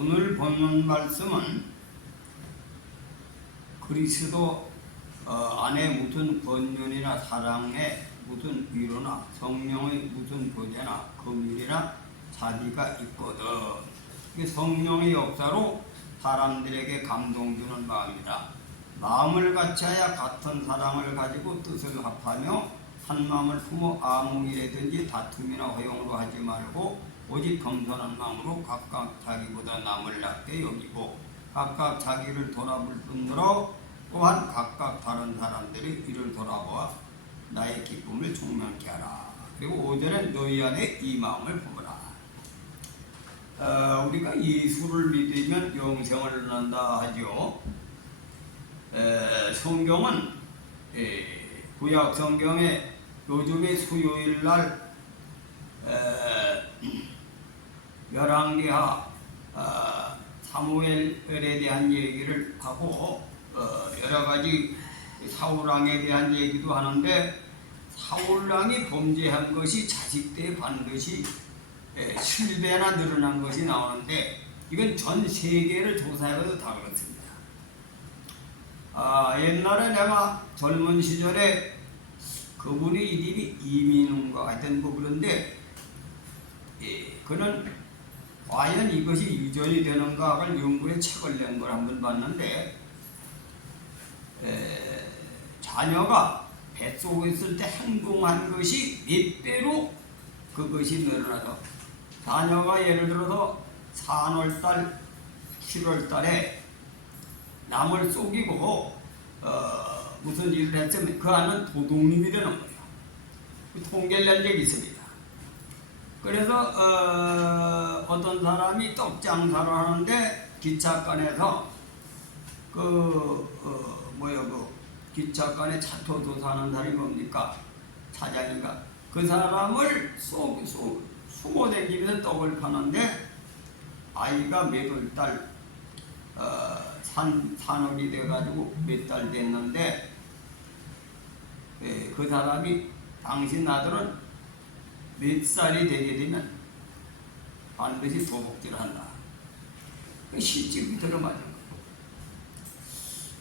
오늘 본문 말씀은 그리스도 안에 무슨 권면이나 사랑에 무슨 위로나 성령의 무슨 교제나 긍휼이나 자비가 있거든. 성령의 역사로 사람들에게 감동 주는 마음이다. 마음을 같이하여 같은 사랑을 가지고 뜻을 합하며 한 마음을 품어 아무 일에든지 다툼이나 허용으로 하지 말고 오직 겸손한 마음으로 각각 자기보다 남을 낮게 여기고 각각 자기를 돌아볼 뿐더러 또한 각각 다른 사람들이 이를 돌아보아 나의 기쁨을 충만케 하라. 그리고 5절에 너희 안에 이 마음을 품으라. 우리가 예수를 믿으면 영생을 얻는다 하죠. 성경은 구약 성경에 요즘에 수요일날 열왕기하 사무엘에 대한 얘기를 하고 여러가지 사울왕에 대한 얘기도 하는데 사울왕이 범죄한 것이 자식 때 반드시 7배나 늘어난 것이 나오는데 이건 전 세계를 조사해봐도 다 그렇습니다. 옛날에 내가 젊은 시절에 그분이 이름이 이민웅과 하여튼 뭐 그런데 그는 과연 이것이 유전이 되는가를 연구해 책을 낸 걸 한번 봤는데 자녀가 뱃속에 있을 때 행동한 것이 몇 배로 그것이 늘어나서 자녀가 예를 들어서 4월달, 7월달에 남을 속이고 무슨 일을 했으면 그 안은 도둑님이 되는 거예요. 통계를 낸 적이 있습니다. 그래서 어떤 사람이 떡장사를 하는데 기차간에서 기차간에 차토도 사는 사람이 뭡니까? 차장인가? 그 사람을 숨어 다니면서 떡을 파는데 아이가 몇월 달 산업이 돼가지고 몇 달 됐는데 그 사람이 당신 아들은 몇 살이 되게 되면 반드시 도둑질을 한다. 실직이 들어맞은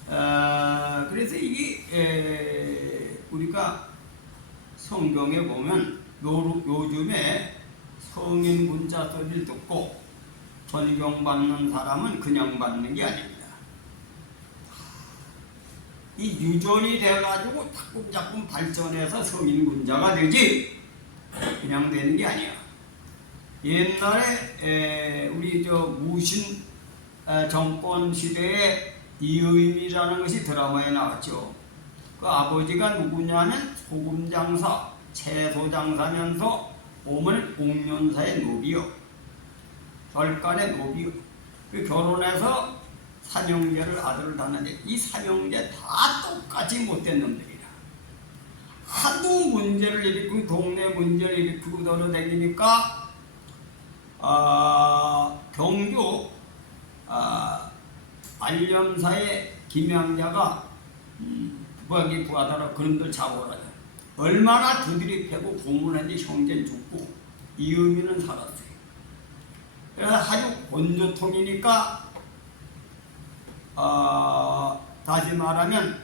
거예요. 그래서 이게 우리가 성경에 보면 요즘에 성인 문자 소리를 듣고 존경받는 사람은 그냥 받는 게 아닙니다. 이 유전이 돼가지고 자꾸자꾸 발전해서 성인 군자가 되지 그냥 되는 게 아니야. 옛날에 우리 무신 정권 시대에 이의미라는 것이 드라마에 나왔죠. 그 아버지가 누구냐면 소금장사, 채소장사면서 오면 옥련사의 노비요. 절간의 노비요. 그 결혼해서 삼형제를 아들을 낳는데 이 삼형제 다 똑같이 못된 놈들이라. 하도 문제를 일으키고 동네 문제를 일으키고 돌아다니니까 경주 안념사의 김양자가 부하기 부하다라 그놈들 잡아오라. 얼마나 두드리 패고 고문했는데 형제는 죽고 이의미는 살았어요. 그래서 아주 본조통이니까 다시 말하면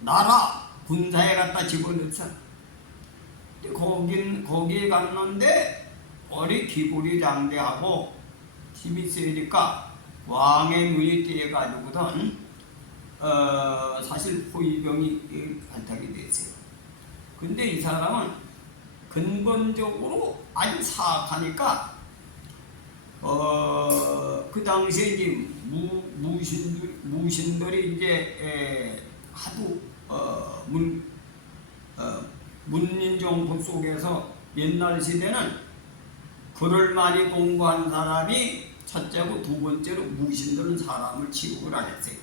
나라 군사에 갖다 집어넣자. 거기에 갔는데 어리 기골이 장대하고 힘이 세니까 왕의 눈이 띄어가지고선 사실 포위병이 발탁이 됐어요. 근데 이 사람은 근본적으로 아주 사악하니까 그 당시에 이제 무신들이 이제 하도 문민정부 속에서 옛날 시대는 글을 많이 공부한 사람이 첫째고 두 번째로 무신들은 사람을 취급을 안 했어요.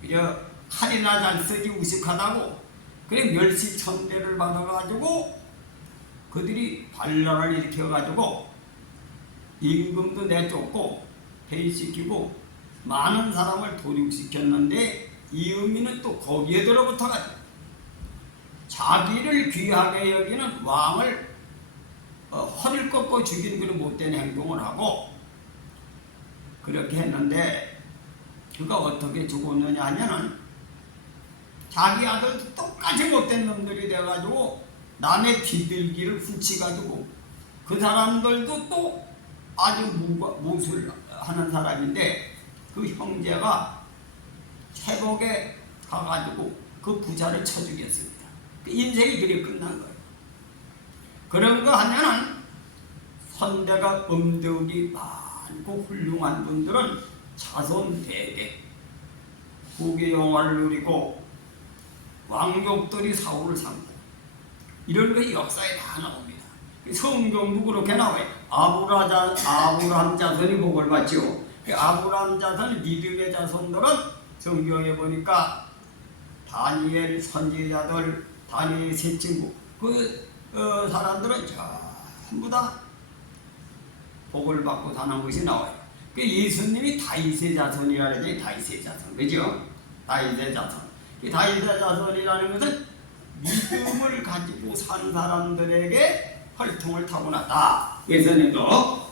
그저 칼이나 잘 쓰기 우식하다고 그래 멸시천대를 받아가지고 그들이 반란을 일으켜가지고 임금도 내쫓고 폐위시키고 많은 사람을 도륙시켰는데 이의미는 또 거기에 들어붙어가지고 자기를 귀하게 여기는 왕을 허를 꺾고 죽인 그런 못된 행동을 하고 그렇게 했는데 그가 어떻게 죽었느냐 하면은 자기 아들도 똑같이 못된 놈들이 돼가지고 남의 비둘기를 훔치가지고 그 사람들도 또 아주 무술하는 사람인데 그 형제가 세복에 가가지고 그 부자를 쳐 죽였습니다. 그 인생이 그렇게 끝난 거예요. 그런 거 하면은 선대가 음덕이 많고 훌륭한 분들은 자손 대대 후계 영화를 누리고 왕족들이 사후를 삼고 이런 게 역사에 다 나옵니다. 성경도 그렇게 나와요. 아브라함 자손이 복을 받죠. 아브라함 자손 믿음의 자손들은 성경에 보니까 다니엘 선지자들, 다니엘 세 친구 사람들은 전부 다 복을 받고 사는 것이 나와요. 예수님이 다윗의 자손이라 그러죠. 다윗의 자손, 그죠? 다윗의 자손. 다윗의 자손이라는 것은 믿음을 가지고 산 사람들에게 혈통을 타고났다. 예수님도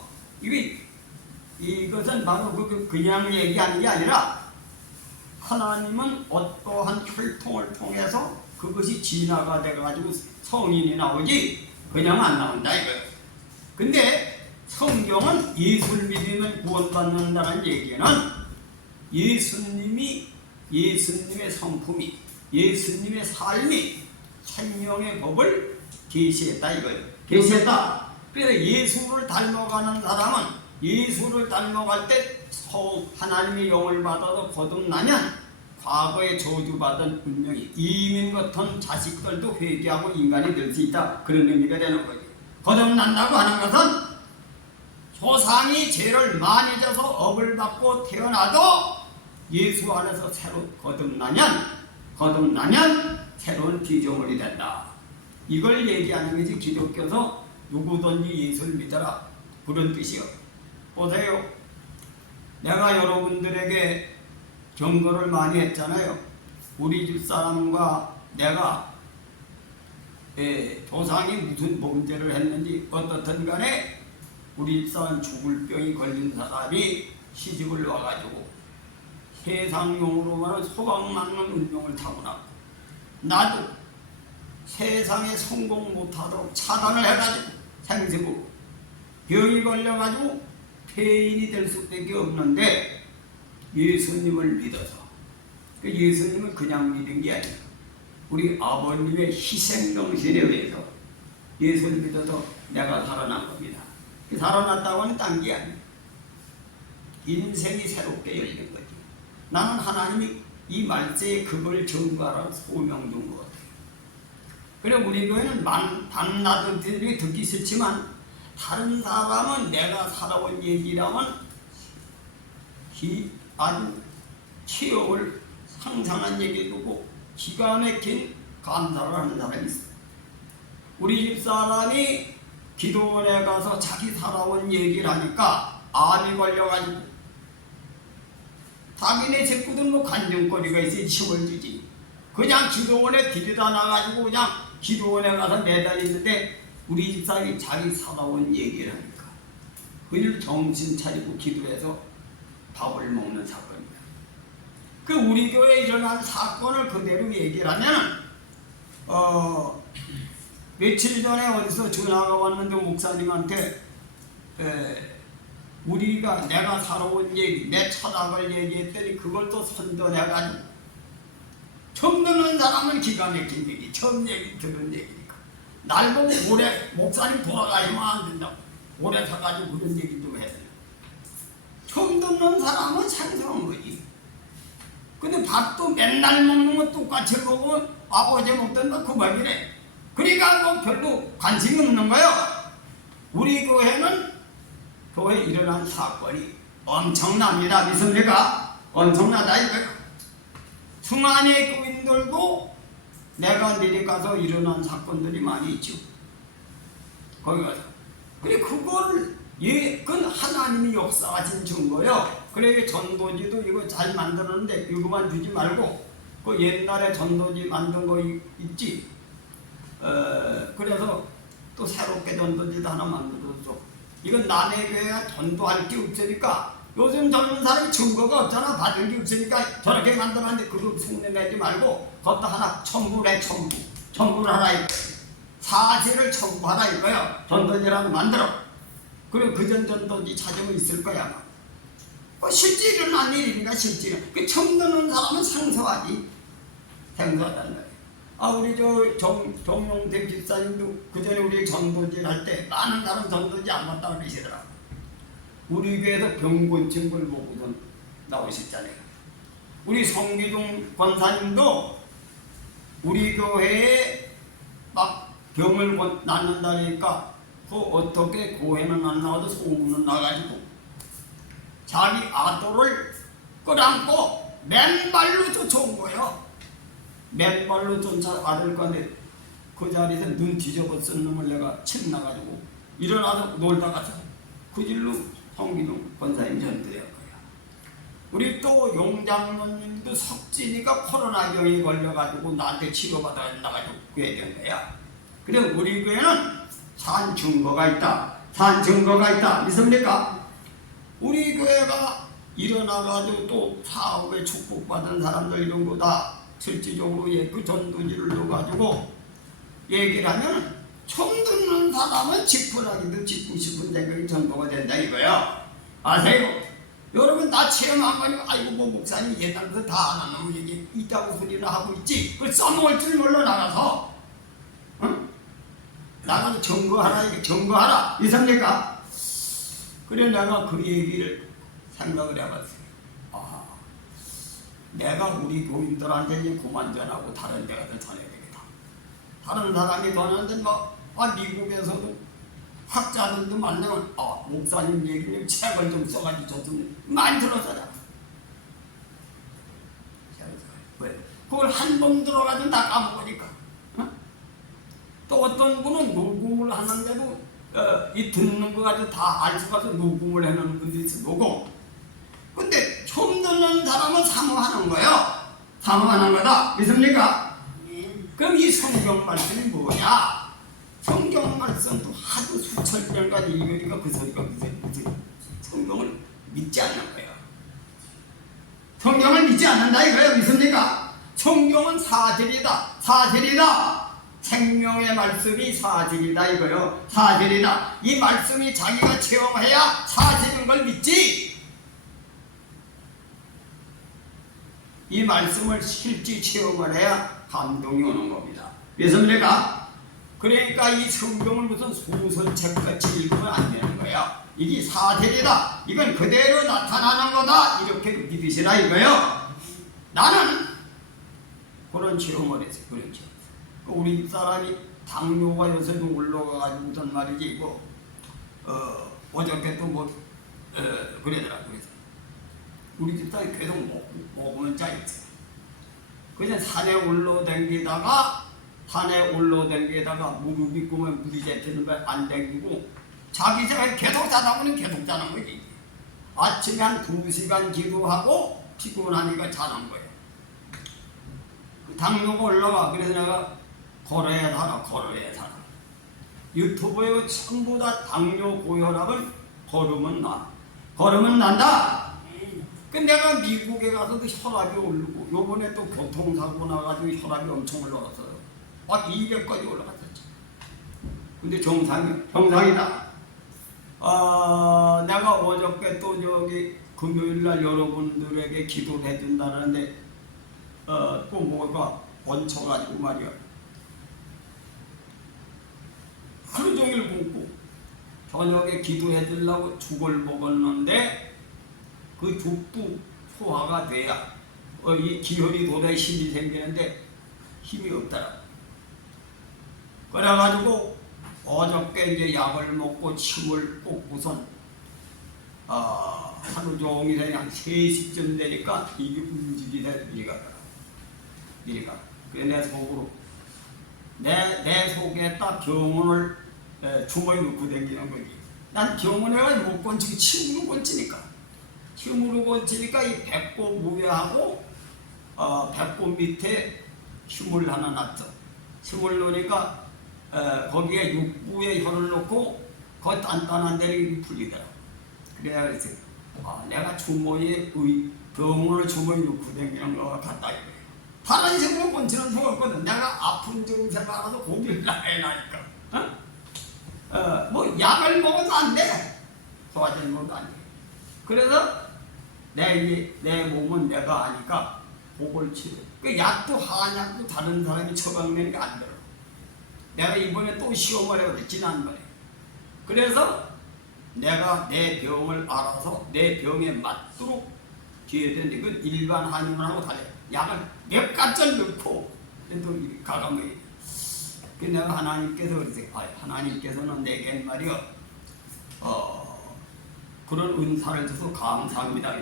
이것은 바로 그냥 얘기하는 게 아니라 하나님은 어떠한 혈통을 통해서 그것이 진화가 돼가지고 성인이 나오지 그냥 안 나온다 이거예요. 근데 성경은 예수를 믿으면 구원받는다는 얘기는 예수님의 성품이 예수님의 삶이 생명의 법을 계시했다 이거예요. 계시했다. 그래서 예수를 닮아가는 사람은 예수를 닮아갈 때 하나님의 영을 받아서 거듭나면 과거에 저주받은 운명이 이민 같은 자식들도 회개하고 인간이 될 수 있다. 그런 의미가 되는 거죠. 거듭난다고 하는 것은 조상이 죄를 많이 져서 업을 받고 태어나도 예수 안에서 새로 거듭나면 새로운 피조물이 된다. 이걸 얘기하는 것이 기독교에서 누구든지 예수를 믿어라 그런 뜻이요. 보세요. 내가 여러분들에게 경고를 많이 했잖아요. 우리 집 사람과 내가 조상이 무슨 범죄를 했는지 어떻든 간에 우리 집 사람 죽을 병이 걸린 사람이 시집을 와가지고 세상용으로 말하면 소방맞는 운명을 타고나고 나도 세상에 성공 못하도록 차단을 해가지고 생생으로 병이 걸려가지고 폐인이 될 수밖에 없는데 예수님을 믿어서 예수님은 그냥 믿은 게 아니에요. 우리 아버님의 희생정신에 의해서 예수를 믿어서 내가 살아난 겁니다. 살아났다고 하는 딴 게 아니에요. 인생이 새롭게 열린 거죠. 나는 하나님이 이 말세에 그걸 전가라는 소명 준 것 같아요. 그래 우리 교회는 밤낮들이 듣기 싫지만 다른 사람은 내가 살아온 얘기라면 아주 체험을 상상한 얘기를 두고 기가 막힌 감사를 하는 사람이 있어요. 우리 집 사람이 기도원에 가서 자기 살아온 얘기를 하니까 암이 걸려가지고 자기네 식구들 뭐 간증거리가 있으니 치워주지. 그냥 기도원에 들여다 놔가지고 그냥 기도원에 가서 매달리는데 우리 집사람이 자기 살아온 얘기를 하니까 그일 정신 차리고 기도해서 밥을 먹는 사건입니다. 그 우리 교회에 일어난 사건을 그대로 얘기를 하면 며칠 전에 어디서 전화가 왔는데 목사님한테 내가 살아온 얘기, 내 철학을 얘기했더니 그걸 또 선전해가지고 처음 듣는 사람은 기가 막힌 얘기, 처음 얘기 들은 얘기니까 날 보고 올해 목사님 돌아가시면 안 된다고 오래 사가지고 그런 얘기 좀 해야 돼. 처음 듣는 사람은 생소한 거지. 근데 밥도 맨날 먹는 거 똑같이 먹으면 아버지 먹던 거 그 밥이래. 그러니까 뭐 별로 관심이 없는 거예요. 우리 교회는 교회에 일어난 사건이 엄청납니다. 믿습니까? 엄청나다 이거예요. 승안의 교인들도 내가 내려가서 일어난 사건들이 많이 있죠. 거기 가서. 그래 그거를 그건 하나님이 역사하신 증거요. 그래 전도지도 이거 잘 만들었는데 이거만 주지 말고 그 옛날에 전도지 만든 거 있지. 그래서 또 새롭게 전도지도 하나 만들었어. 이건 남의 교회가 전도할 게 없으니까 요즘 젊은 사람이 증거가 없잖아. 받은 게 없으니까 저렇게 만들었는데 그거 흉내내지 말고 그것도 하나 첨부래. 첨부를 하라 이거야. 사실을 첨부하라 이거야. 전도지라도 만들어. 그리고 그전 전도지 찾으면 있을 거야 아마. 뭐 실제 일어난 일이니까 실제 그 처음 듣는 사람은 생소하지. 생소하단 말이야. 우리 정용택 집사님도 그 전에 우리 전도질 할 때 많은 사람 전도지 안 왔다 그러시더라고. 우리 교회에서 병곤증을 보고선 나오셨잖아요. 우리 성기종 권사님도 우리 교회에 막 병을 낫는다니까 그 어떻게 고해는 안 나와도 소문은 나가지고 자기 아들을 끌안고 맨발로 쫓아온 거예요. 맨발로 쫓아가들 건데 그 자리에서 눈 뒤집어 쓴 놈을 내가 침 나가지고 일어나서 놀다가서 그 길로 성기동 권사님 전도될 거야. 우리 또 용장로님도 석진이가 코로나병에 걸려가지고 나한테 치료받아 나가지고 교회 된 거야. 그래 우리 교회는 산 증거가 있다. 산 증거가 있다. 믿습니까? 우리 교회가 일어나가지고 또 사업에 축복받은 사람들 이런 거 다 실질적으로 그 전도지를 넣어가지고 얘기를 하면 처음 듣는 사람은 지푸라기도 짓고 싶은 생각이 전도가 된다 이거야. 아세요? 여러분 다 체험한 거니 아이고 뭐 목사님 옛날부터 다 안 하는 얘기 있다고 소리나 하고 있지. 그걸 써먹을 줄 몰라 나가서. 응? 나가서 점거하라 이게 점거하라 이상합니까? 그래 내가 그 얘기를 생각을 해봤어요. 내가 우리 교인들한테 이제 그만 전하고 다른 데 가서 전해야 되겠다. 다른 사람이 전하는데 미국에서도 학자들도 만나면 목사님 얘기님 책을 좀 써가지고 좀 많이 들었잖아. 왜? 그걸 한 번 들어가지고 다 까먹으니까. 어? 또 어떤 분은 녹음을 하는데도 이 듣는 거 가지고 다 알 수가 없어 녹음을 해놓는 분도 있어 녹음. 근데 처음 듣는 사람은 사모하는 거예요. 사모하는 거다. 믿습니까? 그럼 이 성경 말씀이 뭐냐? 성경 말씀도 하도 수천 년간 읽으니까 그 소리가 무슨 성경을 믿지 않는 거예요. 성경을 믿지 않는다 이거예요. 믿습니까? 성경은 사실이다. 사실이다. 생명의 말씀이 사실이다 이거예요. 사실이다. 이 말씀이 자기가 체험해야 사실인 걸 믿지. 이 말씀을 실제 체험을 해야 감동이 오는 겁니다. 믿습니까? 그러니까 이 성경을 무슨 소설책같이 읽으면 안 되는 거야. 이게 사실이다. 이건 그대로 나타나는 거다. 이렇게 믿으시라 이거요. 나는 그런 체험을 했어요. 그런 체험. 우리 사람이 당뇨가 요새도 올라가가지고 무슨 말이지 이거 어저께 또 그러더라. 그래서 우리 집사람이 계속 먹으면 짜있어요. 그냥 산에 올라다니다가 무릎이 꼬면 물이 잡히는 거에 안 당기고 자기 생각에 계속 자다 보면 계속 자는 거지. 아침에 한 2시간 기도하고 피곤하니까 자는 거예요. 당뇨가 올라가. 그래서 내가 걸어야 살아. 유튜브에 전부 다 당뇨 고혈압을 걸으면 난다. 근데 내가 미국에 가서도 혈압이 오르고 요번에 또 교통사고 나가지고 혈압이 엄청 올라갔어요. 200까지 올라갔었지. 근데 정상이다. 내가 어저께 또 금요일날 여러분들에게 기도를 해준다는데 또 뭐가 얹혀가지고 말이야. 하루 종일 굶고 저녁에 기도해주려고 죽을 먹었는데 그 죽도 소화가 돼야 이 기혈이 돌아야 힘이 생기는데 힘이 없더라. 그래가지고 어저께 이제 약을 먹고 침을 꽂고선 하루 종일 그냥 3시쯤 되니까 이게 움직이다 이리 가더라. 그래 내 속으로 내 속에 딱 병원을 주머니 넣고 다니는 거지. 난 병원에 가서 못 건지고 침으로 건지니까. 힘으로 건치니까 이 배꼽 위하고 배꼽 밑에 힘을 하나 놨어. 힘을 넣으니까 거기에 육부에 혀를 넣고 그 단단한 데를 풀리더라고. 그래야 그랬어요. 내가 주머니에 병원을 주머니 넣고 다니는 것 같다 이거예요. 다른 식으로 본치는 수가 없거든. 내가 아픈 줄 생각하면서 고기를 해나니까. 뭐 약을 먹어도 안 돼. 좋아지는 것도 안 돼. 그래서 내 몸은 내가 아니까 그걸 치료. 그 약도 한약도 다른 사람이 처방내니까 안 들어. 내가 이번에 또 시험을 해거든, 지난번에. 그래서 내가 내 병을 알아서 내 병에 맞도록 기해야 되는데, 그건 일반 한의원하고 달라요. 약을 몇 가지 넣고, 또 가감해. 내가 하나님께서 그러세요. 하나님께서는 내게 말이요, 그런 은사를 줘서 감사합니다.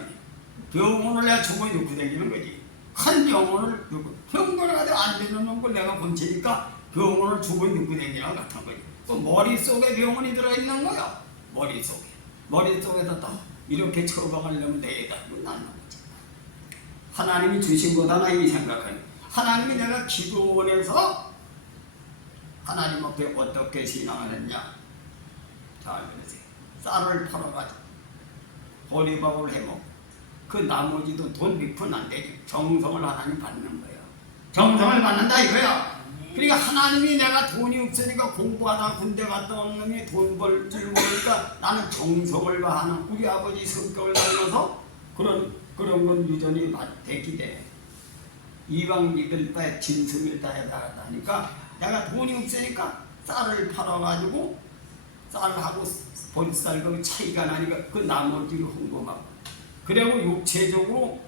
병원을 내가 주머니 넣고 다니는 거지. 큰 병원을 넣고, 병원을 가도 안 되는 걸 내가 본치니까 병원을 주머니 넣고 다니는 것 같은 거지. 또 머릿속에 병원이 들어있는 거야. 머릿속에다 딱 이렇게 처방하려면 되겠다. 그건 난 거지. 하나님이 주신 거다, 이 생각하니. 하나님이 내가 기도원에서 하나님 앞에 어떻게 신앙을 했냐? 잘 그러세요. 쌀을 팔아가지고 보리밥을 해먹고 그 나머지도 돈 100푼 안 되지. 정성을 하나님 받는 거예요. 정성을 받는다 이거야. 그러니까 하나님이 내가 돈이 없으니까 공부하다 군대 갔다 온 놈이 돈 벌 줄 모르니까 나는 정성을 다하는 우리 아버지 성격을 닮아서 그런 건 유전이 됐기 때문에 이방 믿을 때 진승을 따야 하니까 내가 돈이 없으니까 쌀을 팔아가지고 쌀하고 보리쌀 그 차이가 나니까 그 나머지를 헌금하고 그리고 육체적으로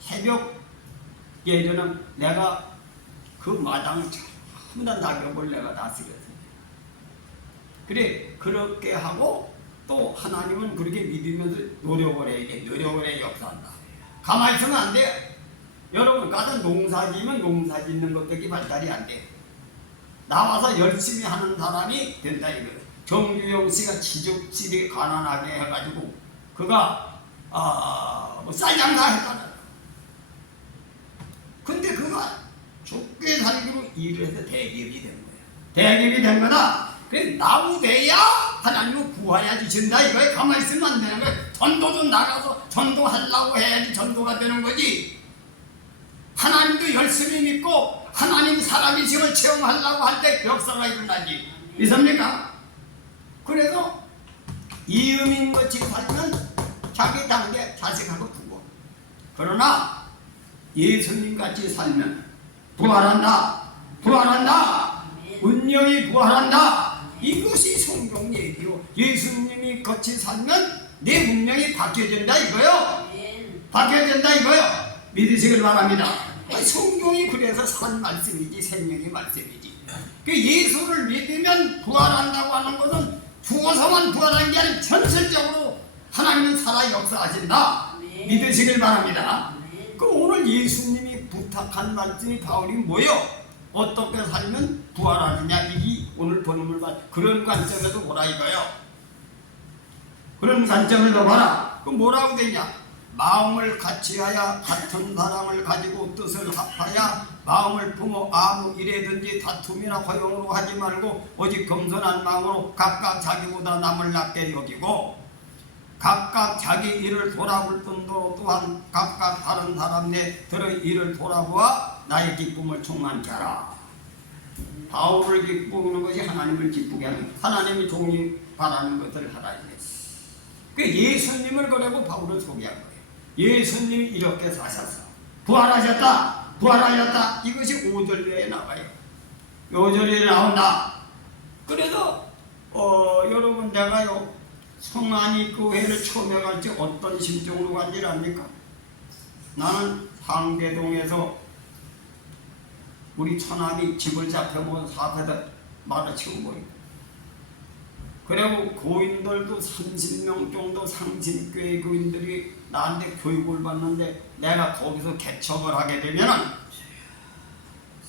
새벽에는 내가 그 마당 전부 다 낙엽을 내가 다스렸어요. 그래 그렇게 하고 또 하나님은 그렇게 믿으면서 노력을 해야 돼. 노력을 해 역사한다. 가만히 있으면 안 돼. 여러분 가서 농사 지으면 농사 짓는 것밖에 발달이 안 돼. 나와서 열심히 하는 사람이 된다 이거예요. 정주영 씨가 지적질이 가난하게 해가지고 그가 뭐 쌀장사 했잖아요. 근데 그가 죽게 살기로 일을 해서 대기업이 된 거예요. 대기업이 된 거다. 그래서 나무돼야 하나님은 구하야 주신다 이거예요. 가만히 있으면 안 되는 거예요. 전도도 나가서 전도하려고 해야지 전도가 되는 거지. 하나님도 열심히 믿고 하나님 살아계심을 체험하려고 할 때 역사가 일어나지. 있습니까? 그래서 이음인같이 살면 자기 단계 자식하고 두고, 그러나 예수님같이 살면 부활한다. 운명이 부활한다. 이것이 성경 얘기요. 예수님이 같이 살면 내 운명이 바뀌어진다 이거요. 바뀌어진다 이거요. 믿으시길 바랍니다. 성경이 그래서 산 말씀이지 생명의 말씀이지. 그 예수를 믿으면 부활한다고 하는 것은 죽어서만 부활한 게 아니라 전설적으로 하나님은 살아 역사하신다. 믿으시길 바랍니다. 그 오늘 예수님이 부탁한 말씀이 바울이 뭐요? 어떻게 살면 부활하느냐 이게 오늘 본문을 봐. 그런 관점에서 보라 이거요. 그런 관점에서 봐라. 그 뭐라고 되냐? 마음을 같이하여 같은 사랑을 가지고 뜻을 합하여 마음을 품어 아무 일에든지 다툼이나 허용으로 하지 말고 오직 겸손한 마음으로 각각 자기보다 남을 낮게 여기고 각각 자기 일을 돌아볼 뿐더러 또한 각각 다른 사람들의 일을 돌아보아 나의 기쁨을 충만케 하라. 바울을 기쁘는 것이 하나님을 기쁘게 하는, 하나님이 종이 바라는 것을 하라. 그 예수님을 그리고 바울을 소개한 거예요. 예수님이 이렇게 사셨어. 부활하셨다. 이것이 5절에 나와요. 5절에 나온다. 그래서 여러분 내가요 성안이 교회를 처음에 갈지 어떤 심정으로 간지 압니까? 나는 상계동에서 우리 처남이 집을 잡혀먹은 사태다 말을 치운 거예요. 그리고 고인들도 30명 정도 상신교회 교인들이 나한테 교육을 받는데 내가 거기서 개척을 하게 되면은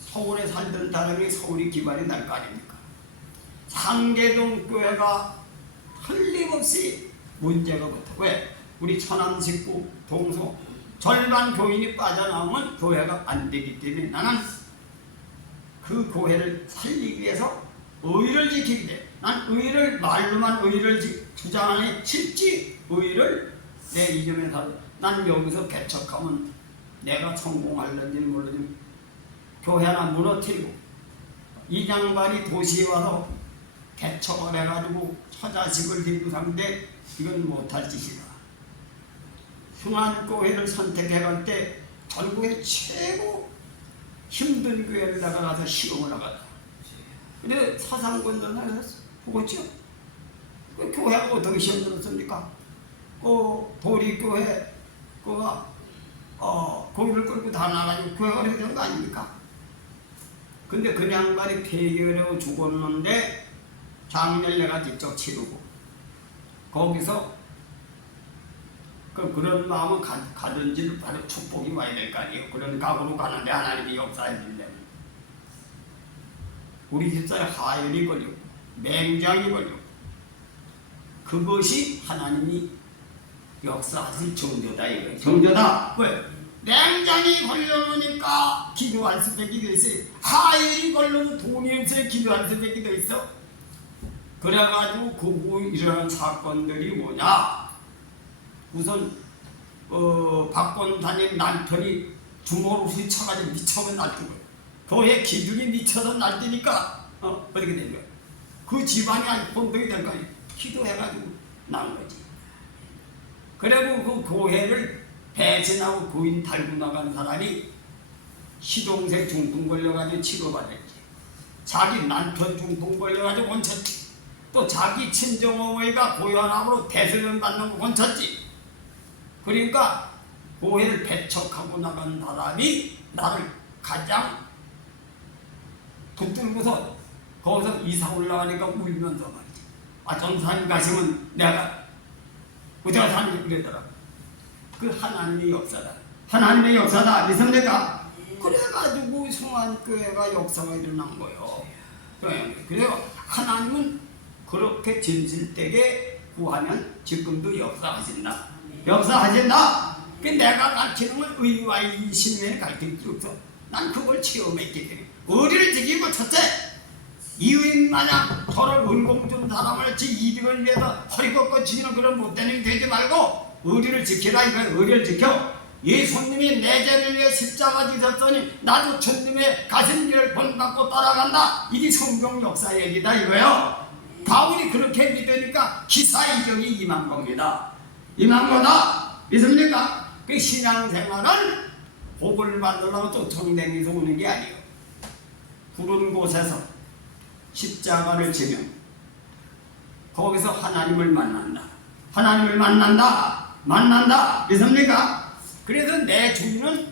서울에 살던 사람이 서울이 기반이 날 거 아닙니까? 상계동 교회가 틀림없이 문제가 붙어. 왜? 우리 처남 식구 동서 절반 교인이 빠져나오면 교회가 안 되기 때문에 나는 그 교회를 살리기 위해서 의를 지키기 때문에 난 의를 말로만 의를 주장하니 실제 의를 내 이전에 살아. 나는 여기서 개척하면 내가 성공할는지는 모르지만 교회 하나 무너뜨리고 이 양반이 도시에 와서 개척을 해가지고 처자식을 데리고 사는데 이건 못할 짓이다. 순환교회를 선택해갈 때 전국에 최고 힘든 교회를 내가 가서 시험을 하갔다. 근데 사상권을 나가서 보겠죠. 그 교회가 어떻게 시험 들었습니까? 도리교회 그가 고기를 끌고 다 나가지고 교회가 그렇게 된 거 아닙니까? 근데 그 양반이 폐결하고 죽었는데 장례를 내가 직접 치르고 거기서 그런 마음은 가든지 바로 축복이 와야 될 거 아니에요. 그런 각오로 가는데 하나님이 역사해 주려면 우리 집사에 하열이 걸리고 맹장이 걸리고 그것이 하나님이 역사하실 정조다 이거예요. 정조다. 왜? 맹장이 걸려놓으니까 기도할 수밖에 돼 있어요. 하열이 걸려도 돈이 없어요. 기도할 수밖에 돼 있어. 그래가지고 그 후에 일어난 사건들이 뭐냐? 우선 박권사님 남편이 주먹으로 휘쳐가지고 미쳐서 날뛰고 교회 기둥이 미쳐서 날뛰니까 어떻게 된 거야? 그 집안이 아주 본동이 될 거 아니야. 기도해가지고 나온 거지. 그리고 그 교회를 배신하고 고인 달고 나간 사람이 시동생 중풍 걸려가지고 치료받았지. 자기 남편 중풍 걸려가지고 원쳤지. 또 자기 친정어머니가 고혈압으로 대소변 받는 거 원쳤지. 그러니까 교회를 배척하고 나간 사람이 나를 가장 붙들고서 거기서 이사 올라가니까 울면서 말이지. 전사님 가시면 내가 어디가 사는지 그러더라고. 그 하나님의 역사다. 하나님의 역사다. 믿습니까? 그래가지고 성안교회가 역사가 일어난 거예요. 그래요. 하나님은 그렇게 진실되게 구하면 지금도 역사하신다. 역사하신다. 내가 가르치는 건 의와 이신명을 가르칠 수 없어. 난 그걸 체험했기 때문에. 의리를 지키고 첫째, 이웃 마냥 서로 은공 준 사람을 지 이득을 위해서 허리 꺾고 지는 그런 못된 일이 되지 말고 의리를 지키라 이거야. 의리를 지켜. 예수님이 내 죄를 위해 십자가 지셨으니 나도 주님의 가신 길을 본받고 따라간다. 이게 성경 역사 얘기다 이거예요. 바울이 그렇게 믿으니까 기사 이정이 임한 겁니다. 임한 거다. 믿습니까? 그 신앙생활은 복을 받으려고 쫓아다니면서 오는 게 아니에요. 부른 곳에서 십자가를 지며 거기서 하나님을 만난다. 하나님을 만난다. 믿습니까? 그래서 내 주인은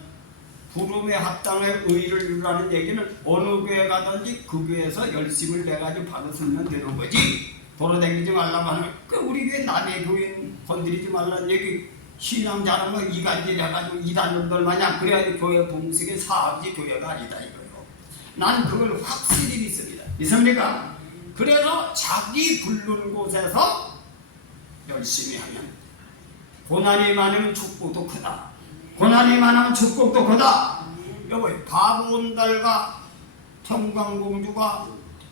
부름에 합당해 의를 이루라는 얘기는 어느 교회 가든지 그 교회에서 열심을 내가지고 받았으면 되는 거지. 돌아다니지 말라고 하는 우리 교회 남의 교인 건드리지 말라는 얘기. 신앙 잘하는 거 이간질 해가지고 이단놈들 마냥 그래야지 교회 봉식의 사업지 교회가 아니다 이거예요. 난 그걸 확실히 믿습니다. 믿습니까? 그래서 자기 부르는 곳에서 열심히 하면 고난이 많으면 축복도 크다. 고난이 많으면 축복도 크다. 여보, 바보온달과 평강공주가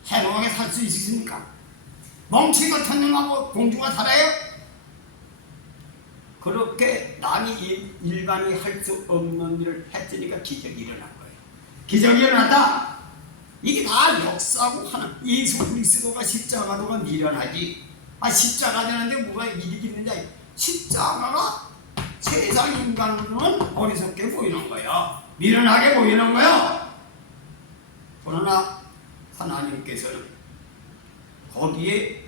해로하게 살 수 있으십니까? 멍치 같은 놈하고 공주가 살아요? 그렇게 남이 일반이 할 수 없는 일을 했으니까 기적이 일어난 거예요. 기적이 일어났다. 이게 다 역사고 하나. 예수 그리스도가 십자가도가 미련하지. 십자가 되는데 뭐가 일이 있느냐. 십자가가 세상 인간은 어리석게 보이는 거야. 미련하게 보이는 거야. 그러나 하나님께서는 거기에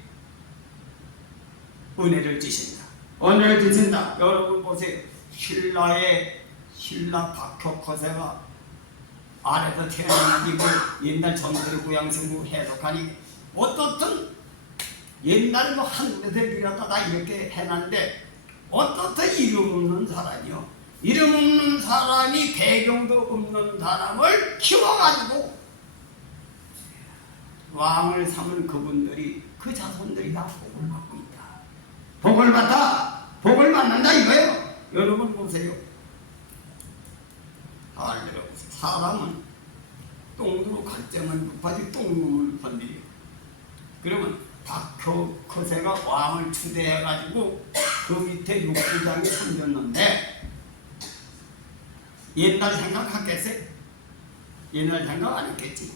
은혜를 주신다. 은혜를 주신다. 여러분 보세요. 신라 박혁허세가 아래서 태어나기고 옛날 정들의 고향생으로 해석하니 어떻든 옛날에 뭐 한국에서 일하다 다 이렇게 해놨는데 어떻든 이름 없는 사람이요. 이름 없는 사람이 배경도 없는 사람을 키워가지고 왕을 삼은 그분들이 그 자손들이 다 복을 받고 있다. 복을 받다. 복을 받는다 이거예요. 여러분 보세요. 사람은 똥으로 갈증을 급하지 똥놈을 건드려. 그러면 박효커세가 왕을 추대해가지고 그 밑에 육부장이 생겼는데 옛날 생각하겠어요? 옛날 생각 안 했겠지.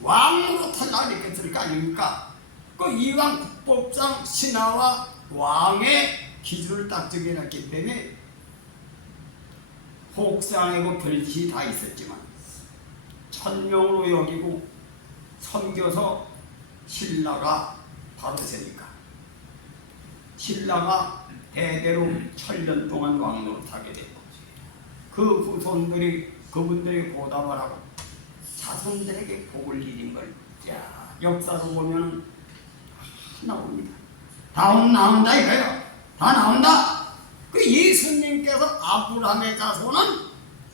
왕으로 탈락했을 거 아닙니까? 그 이왕 국법상 신하와 왕의 기준을 딱 정해놨기 때문에 혹상하고 별짓이 다 있었지만 천명으로 여기고 섬겨서 신라가 받으시니까 신라가 대대로 천년 동안 왕노릇하게 됐고 그 후손들이 그분들이 보답을 하고 자손들에게 복을 이긴 걸 역사로 보면 나옵니다. 나온다 이거예요. 다 나온다. 그 예수님께서 아브라함의 자손은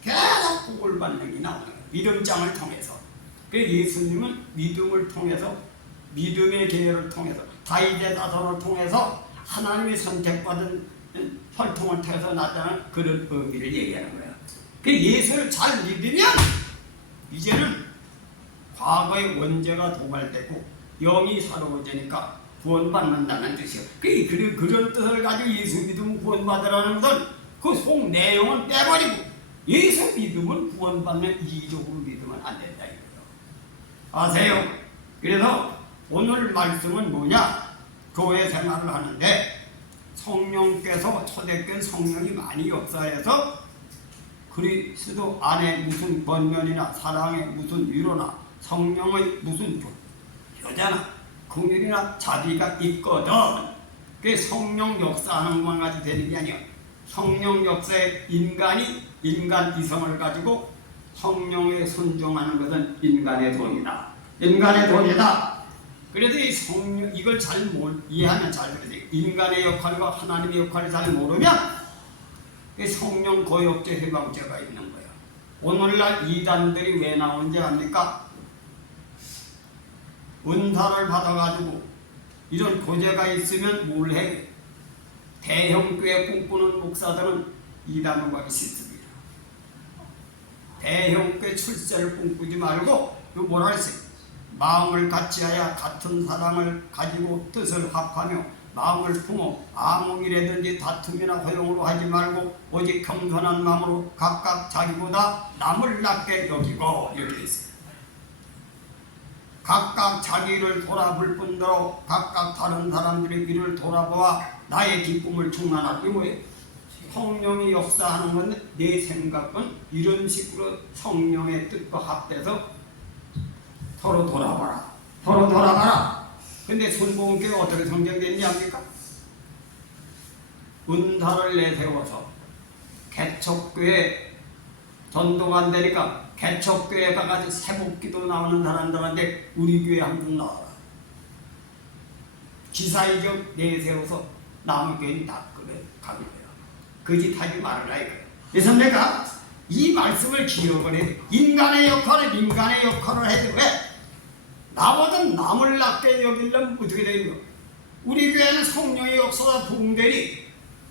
계속 복을 받는 게 나오는 거예요. 믿음장을 통해서. 그 예수님은 믿음을 통해서 믿음의 계열을 통해서 다윗의 자손을 통해서 하나님이 선택받은 혈통을 통해서 나타나는 그런 의미를 얘기하는 거예요. 그 예수를 잘 믿으면 이제는 과거의 원죄가 도발되고 영이 새로워지니까 구원받는다는 뜻이에요. 그런 뜻을 가지고 예수 믿으면 구원받으라는 것은 그 속 내용은 빼버리고 예수 믿으면 구원받는 이적으로 믿으면 안 된다 이거예요. 아세요? 그래서 오늘 말씀은 뭐냐? 교회 생활을 하는데 성령께서 초대교회 성령이 많이 역사해서 그리스도 안에 무슨 번면이나 사랑의 무슨 위로나 성령의 무슨 효자나 긍휼이나 자비가 있거든. 그게 성령 역사하는 것만 가지고 되는 게 아니야. 성령 역사에 인간 이성을 가지고 성령에 순종하는 것은 인간의 돈이다. 인간의 돈이다. 그래도 이 성령 이걸 잘 이해하면 잘 되지. 인간의 역할과 하나님의 역할을 잘 모르면 이 성령 고역죄 해방죄가 있는 거야. 오늘날 이단들이 왜 나오는지 압니까? 은사를 받아가지고 이런 고죄가 있으면 뭘 해? 대형교회 꿈꾸는 목사들은 이단으로 가기 싫습니다. 대형교회 출세를 꿈꾸지 말고 이거 뭐라 했어요? 마음을 같이하여 같은 사랑을 가지고 뜻을 합하며 마음을 품어 아무 일에든지 다툼이나 허용으로 하지 말고 오직 겸손한 마음으로 각각 자기보다 남을 낮게 여기고 이렇게 있어요. 각각 자기를 돌아볼 뿐더러 각각 다른 사람들의 일을 돌아보아 나의 기쁨을 충만하고 뭐예요? 성령이 역사하는 건 내 생각은 이런 식으로 성령의 뜻과 합돼서 서로 돌아봐라. 서로 돌아봐라. 근데 순복음교회가 어떻게 성장됐는지 압니까? 은사를 내세워서 개척교회 전도가 안 되니까 개척교회 가가지고 새복기도 나오는 사람들한테 우리 교회 한번 나와라. 기사이적 내세워서 남의 교회는 다 그래 가는 거야. 그 짓 하지 말아라 이거야. 그래서 내가 이 말씀을 기억을 해. 인간의 역할을 해도 왜? 나보다 남을 낮게 여기려면 어떻게 되는 거야? 우리 교회는 성령의 역사가 부흥되니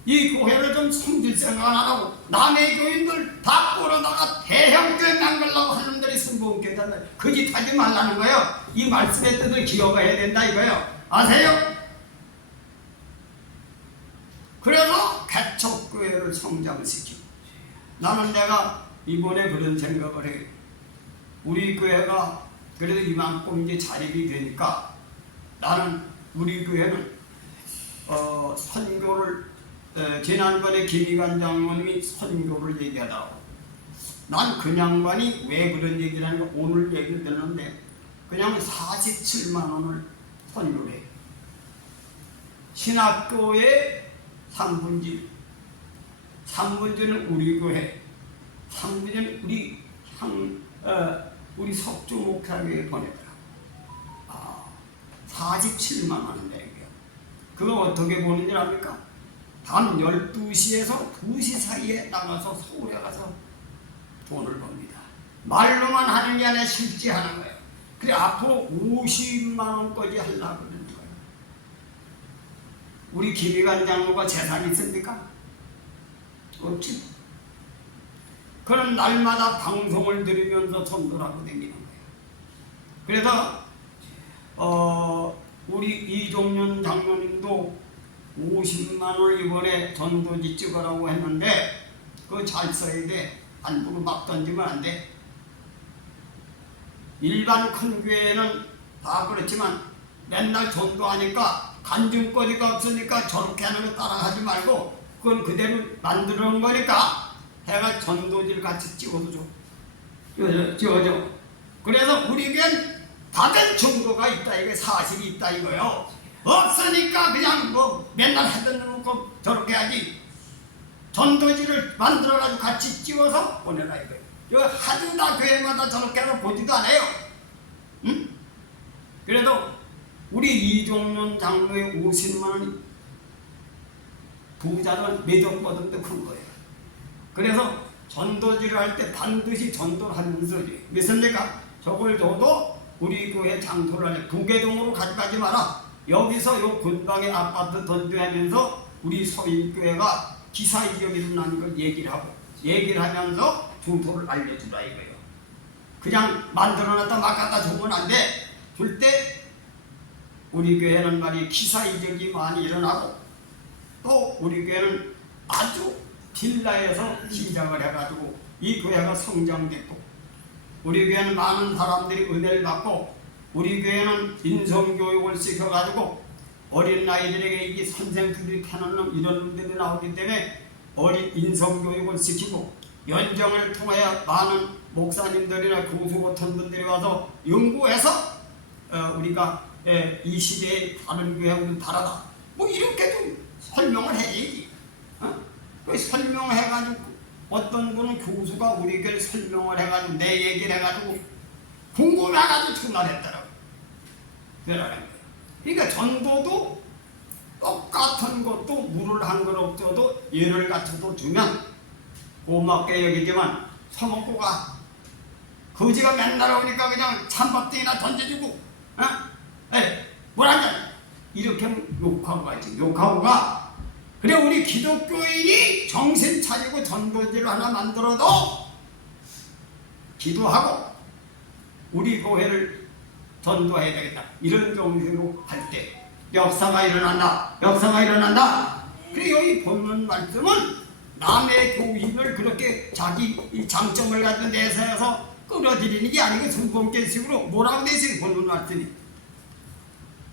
이 교회를 좀 섬길 생각 안 하고 남의 교인들 다 끌어다가 대형교회 만들려고 하는 놈들이 순복음교회다. 그 짓 하지 말라는 거예요. 이 말씀의 뜻을 기억해야 된다 이거예요. 아세요? 그래서 개척교회를 성장시키고 나는 내가 이번에 그런 생각을 해요. 우리 교회가 그래도 이만큼 이제 자립이 되니까 나는 우리 교회는 선교를 지난번에 김희관 장로님이 선교를 얘기하다가 난 그 양반이 왜 그런 얘기를 하는가 오늘 얘기를 듣는데 그냥 47만 원을 선교를 해요. 신학교의 3분지는 우리 교회 3분지는 우리 석주 목사교회에 보내더라. 47만 원인데 그거 어떻게 보는지 압니까? 밤 12시에서 2시 사이에 나가서 서울에 가서 돈을 법니다. 말로만 하는 게 아니라 실제 하는 거예요. 그래 앞으로 50만 원까지 하려고 그러는 거예요. 우리 김희관 장로가 재산이 있습니까? 없지. 그런 날마다 방송을 들으면서 전도를 하고 다니는 거예요. 그래서 우리 이종윤 장로님도 50만 원을 이번에 전도지 찍으라고 했는데 그거 잘 써야 돼. 함부로 막 던지면 안 돼. 일반 큰 교회는 다 그렇지만 맨날 전도하니까 간증거리가 없으니까 저렇게 하는 거 따라하지 말고 그건 그대로 만들어 놓은 거니까 해가 전도지를 같이 찍어서 줘. 찍어줘. 그래서 우리에겐 받은 증거가 있다, 이게 사실이 있다 이거요. 없으니까 그냥 뭐 맨날 하던 거 저렇게 하지. 전도지를 만들어가지고 같이 찍어서 보내라 이거예요. 저 하도 다 교회마다 저렇게 해서 보지도 않아요. 응? 그래도 우리 이종년 장로의 50만원 부자는 매덕보다도 큰 거예요. 그래서 전도지를 할 때 반드시 전도를 하면서 믿습니까? 저걸 줘도 우리 교회 장소를 해. 부계동으로 가져가지 마라. 여기서 요 근방에 아파트 던져하면서 우리 서인교회가 기사이적이 일어나는 걸 얘기를 하면서 중토를 알려주라 이거예요. 그냥 만들어놨다 막 갖다 주면 안 돼. 줄 때 우리 교회는 말이 기사이적이 많이 일어나고 또 우리 교회는 아주 빌라에서 시작을 해가지고 이 교회가 성장됐고 우리 교회는 많은 사람들이 은혜를 받고 우리 교회는 인성교육을 시켜가지고 어린 아이들에게 이 선생들이 패는 이런 놈들이 나오기 때문에 어린 인성교육을 시키고 연정을 통하여 많은 목사님들이나 교수 같은 분들이 와서 연구해서 우리가 이 시대의 다른 교회하고는 다르다. 뭐 이렇게 좀 설명을 해야지. 설명해가지고 어떤 분은 교수가 우리에게 설명을 해가지고 내 얘기를 해가지고 궁금해가지고 전화했더라고요. 그러니까 전도도 똑같은 것도 물을 한 건 없어도 예를 갖춰서 주면 고맙게 여기지만 서먹고 가. 거지가 맨날 오니까 그냥 찬밥등이나 던져주고 뭘 하냐 이렇게 욕하고 가지. 욕하고 가. 그래 우리 기독교인이 정신 차리고 전도지를 하나 만들어도 기도하고 우리 교회를 전도해야 되겠다. 이런 정신으로 할 때 역사가 일어난다. 그래 여기 보는 말씀은 남의 교인을 그렇게 자기 이 장점을 가지고 내세워서 끌어들이는 게 아니고 순범계식으로 뭐라고 내세요. 보는 말씀이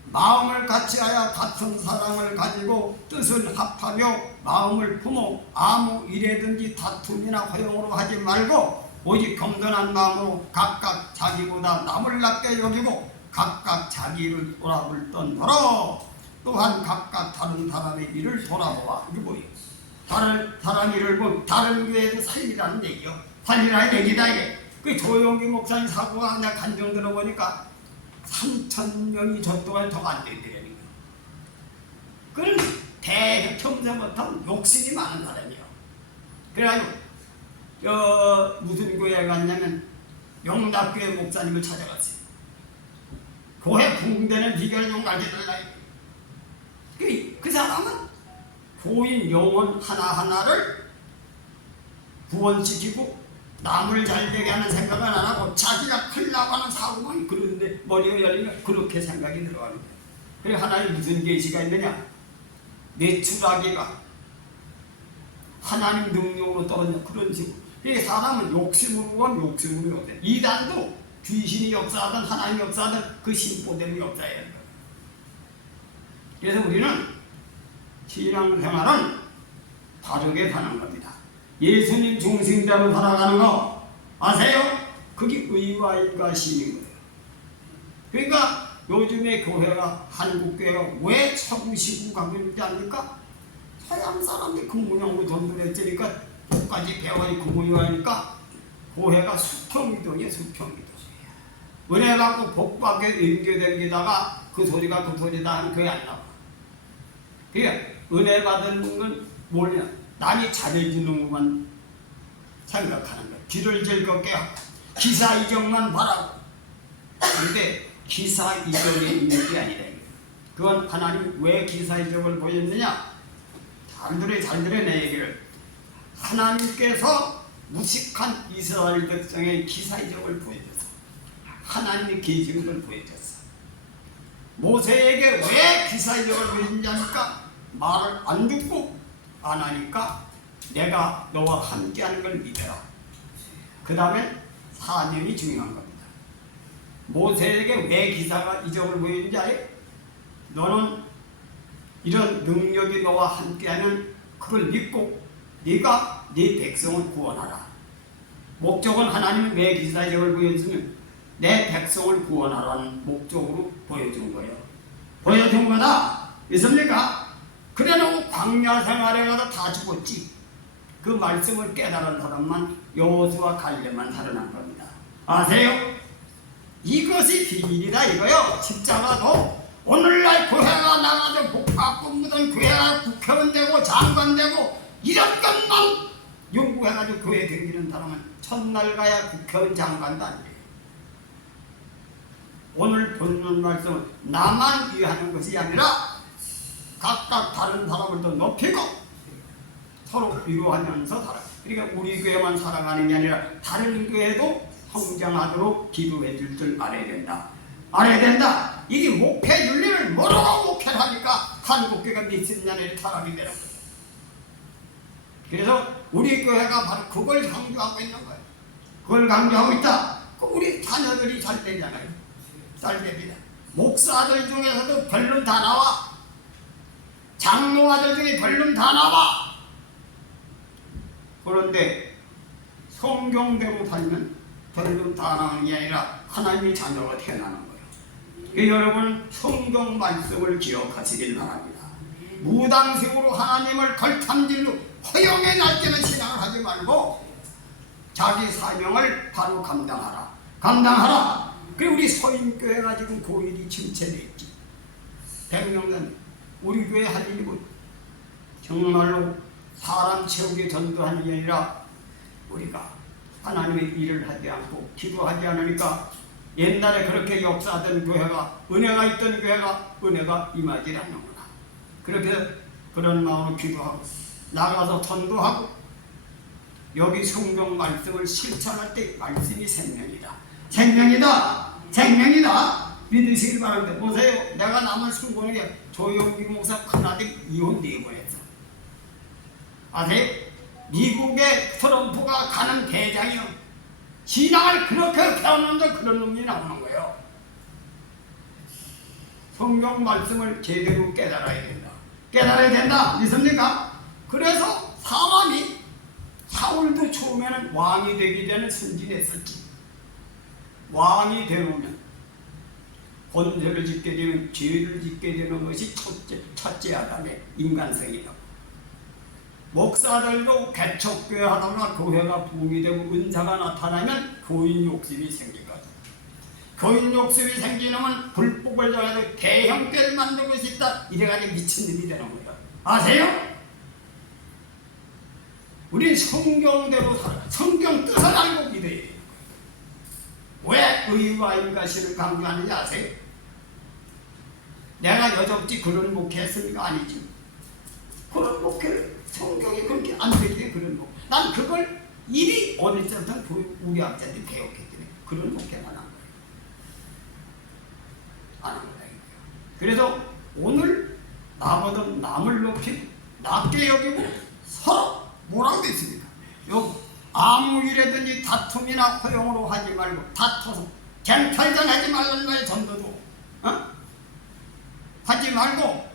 마음을 같이하여 같은 사랑을 가지고 뜻을 합하며 마음을 품어 아무 일에든지 다툼이나 허용으로 하지 말고 오직 겸손한 마음으로 각각 자기보다 남을 낮게 여기고 각각 자기 일을 돌아볼 던더러 또한 각각 다른 사람의 일을 돌아보아. 이게 뭐예요? 다른 사람 일을 뭐 다른 교회에도 살리라는 얘기요. 살리라는 얘기다 이게. 그 조용기 목사님 사고가 내가 간증 들어보니까 3,000명이 저 동안 더 안 된다는 거예요. 그는 대형청소부터 욕심이 많은 사람이에요. 그래가지고 무슨 교회에 갔냐면 영락교회 목사님을 찾아갔어요. 교회 붕대는 비결을 좀 가르쳐달라. 그 사람은 교인 영혼 하나하나를 구원시키고 남을 잘되게 하는 생각은 안 하고 자기가 큰일 나고 하는 사고만 그런데 머리가 열리면 그렇게 생각이 들어가는 거예요. 그래 하나님 무슨 계시가 있느냐? 내추라기가 하나님 능력으로 떨어져 그런 식으로. 이 사람은 욕심으로 건 욕심으로 역사해. 이단도 귀신이 역사하든 하나님이 역사하든 그 신보대로 역사해야 된다. 그래서 우리는 신앙생활은 다르게 사는 겁니다. 예수님 중심대로 살아가는 거 아세요? 그게 의와 인과 신인 거예요. 그러니까 요즘에 교회가 한국교회가 왜 서구시구 가고 있는지 압니까? 서양 사람들이 그 모양으로 전도를 했으니까 똑같이 배워야 그 모양이니까 교회가 수평이동이에요. 수평이동. 은혜 받고 복 받게 연결되기다가 그 소리가 그 소리다 하면 그게 안 나와. 그러니까 은혜 받는 건 뭐냐? 남이 잘해주는 것만 생각하는 거야. 귀를 즐겁게 하고 기사이적만 바라고. 그런데 기사이적에 있는 게 아니라 그건 하나님 왜 기사이적을 보였느냐? 잘 들어 내 얘기를. 하나님께서 무식한 이스라엘 백성의 기사이적을 보여줬어. 하나님의 계시를 보여줬어. 모세에게 왜 기사이적을 보여줬냐니까 말을 안 듣고 안 하니까 내가 너와 함께하는 걸 믿어라. 그 다음에 사명이 중요한 겁니다. 모세에게 왜 기사가 이적을 보이는지 알아요? 너는 이런 능력이 너와 함께하면 그걸 믿고 네가 네 백성을 구원하라. 목적은 하나님은 왜 기사 이적을 보여주면 내 백성을 구원하라는 목적으로 보여준 거예요. 보여준 거다. 믿습니까? 그래 놓고 광야 생활에 가서 다 죽었지. 그 말씀을 깨달은 사람만 여호수아 갈렙만 살아난 겁니다. 아세요? 이것이 비밀이다 이거요. 십자가도 오늘날 교회가 나가서 복받고 묻은 교회가 국회의원 되고 장관 되고 이런 것만 연구해가지고 교회 다니는 사람은 첫날 가야 국회의원 장관도 안 돼요. 오늘 본문 말씀은 나만 위하는 것이 아니라 각각 다른 사람을 더 높이고 서로 위로하면서 살아. 그러니까 우리 교회만 살아가는 게 아니라 다른 교회도 성장하도록 기도해 줄 줄 알아야 된다. 알아야 된다. 이게 목회 윤리를 모르고 목회를 하니까 한국교회가 몇십 년의 타락이 되는 거예요. 그래서 우리 교회가 바로 그걸 강조하고 있는 거예요. 그걸 강조하고 있다. 우리 자녀들이 잘 되잖아요. 잘 됩니다. 목사들 중에서도 별론 다 나와. 장로아들 중에 별론 다 나와. 그런데 성경대로 살면 별론 다 나오는 게 아니라 하나님의 자녀가 태어나는 거예요. 여러분 성경 말씀을 기억하시길 바랍니다. 무당식으로 하나님을 걸탐질로 허영의 날개는 신앙을 하지 말고 자기 사명을 바로 감당하라. 감당하라. 그리고 우리 서인교회가 지금 고일이 침체되어 있지. 100명은 우리 교회 할 일이고 정말로 사람 채우기 전도하는 게 아니라 우리가 하나님의 일을 하지 않고 기도하지 않으니까 옛날에 그렇게 역사하던 교회가 은혜가 있던 교회가 은혜가 임하지 않는구나. 그렇게 그런 마음으로 기도하고 나가서 전도하고 여기 성경 말씀을 실천할 때 말씀이 생명이다. 생명이다. 생명이다. 믿으시길 바랍니다. 보세요. 내가 남을 순고는 게 조용기 목사 큰아들 이혼 4번 했어. 아세요? 미국의 트럼프가 가는 대장이요. 신앙을 그렇게 배웠는데 그런 놈이 나오는 거예요. 성경 말씀을 제대로 깨달아야 된다. 깨달아야 된다. 믿습니까? 그래서 사람이 사울도 처음에는 왕이 되기 전에 순진했었지. 왕이 되면 번제를 짓게 되면 죄를 짓게 되는 것이 첫째 아담의 인간성이다. 목사들도 개척교회 하다가 교회가 부흥이 되고 은사가 나타나면 교인 욕심이 생기거든. 교인 욕심이 생기면 불법을 정해서 대형교회를 만들고 싶다. 이래가지고 미친놈이 되는 거예요. 아세요? 우리 성경대로 살아. 성경 뜻을 알고 믿어야 돼요. 왜 의와 인가심을 강조하는지 아세요? 내가 여적지 그런 목회했습니까? 아니지. 그런 목회를 성경이 그렇게 안 되게 그런 목회. 난 그걸 이리 어릴 때부터 우리 학자들이 배웠기 때문에 그런 목회만 한 거예요. 안 한 거예요. 그래서 오늘 나보다 남을 높이고 낮게 여기고 서로 뭐라고 됐습니까? 아무 일에든지 다툼이나 허용으로 하지 말고 다퉈서 갱탈전 하지 말라는 거예요. 전도도 하지 말고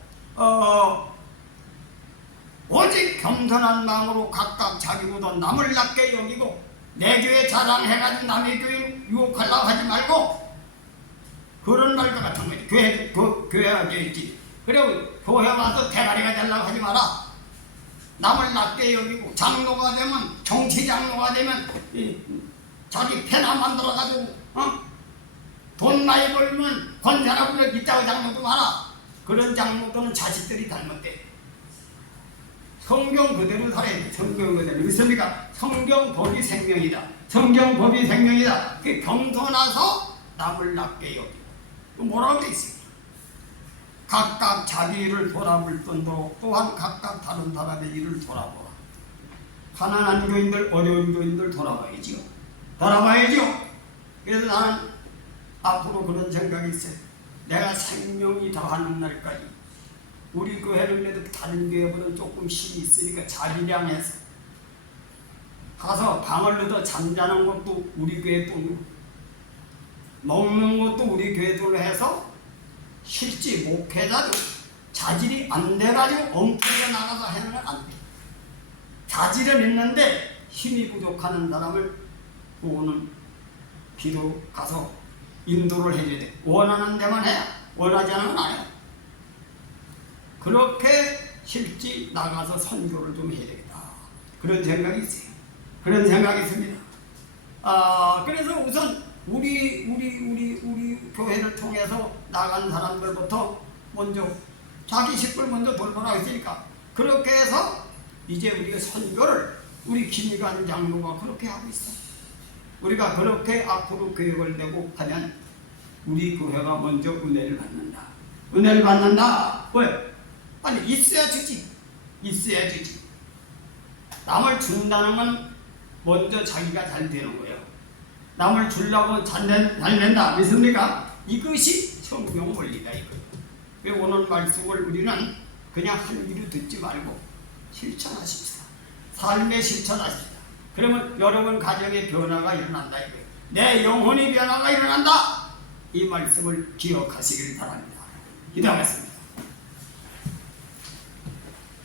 오직 겸손한 마음으로 각각 자기보다 남을 낮게 여기고 내 교회 자랑해가지고 남의 교회 유혹하려고 하지 말고 그런 말과 같은 거지. 교회가 되어있지. 그리고 교회 와서 대가리가 되려고 하지 마라. 남을 낮게 여기고 장로가 되면 정치 장로가 되면 자기 패나 만들어가지고 돈 많이 벌면 권사라고 있다고 장로도 많아. 그런 장로들은 자식들이 닮았대. 성경 그대로 살아야 돼. 성경 그대로. 믿습니까? 성경 법이 생명이다. 성경 법이 생명이다. 그 겸손해서 남을 낮게 여기고 뭐라고 돼 있습니까? 각각 자기 일을 돌아볼 뿐더러 또한 각각 다른 사람의 일을 돌아보라. 가난한 교인들, 어려운 교인들 돌아봐야지요. 돌아봐야죠. 그래서 나는 앞으로 그런 생각이 있어요. 내가 생명이 다하는 날까지 우리 교회는 그래도 다른 교회보다 조금 힘이 있으니까 자비량해서 가서 방을 얻어 잠자는 것도 우리 교회 돈으로, 먹는 것도 우리 교회 돈으로 해서 실제 목회자도 자질이 안 돼가지고 엉터리가 나가서 해는 건 안 돼. 자질은 있는데 힘이 부족하는 사람을 보고는 비로 가서 인도를 해줘야 돼. 원하는 데만 해야, 원하지 않은 건 안 해. 그렇게 실제 나가서 선교를 좀 해야 되겠다. 그런 생각이 있어요. 그런 생각이 있습니다. 그래서 우선 우리 교회를 통해서 나간 사람들부터 먼저 자기 식구를 먼저 돌보라고 했으니까 그렇게 해서 이제 우리가 선교를 우리 김희관 장로가 그렇게 하고 있어. 우리가 그렇게 앞으로 계획을 내고 하면 우리 교회가 먼저 은혜를 받는다. 은혜를 받는다. 왜? 아니 있어야 주지. 있어야 주지. 남을 준다는 건 먼저 자기가 잘 되는 거예요. 남을 주려고 잘 낸다. 믿습니까? 이것이 성경 원리다. 이거. 왜 오늘 말씀을 우리는 그냥 한 귀로 듣지 말고 실천하십시다. 삶에 실천하십시다. 그러면 여러분 가정의 변화가 일어난다. 이거예요. 내 영혼의 변화가 일어난다. 이 말씀을 기억하시길 바랍니다. 기도하겠습니다.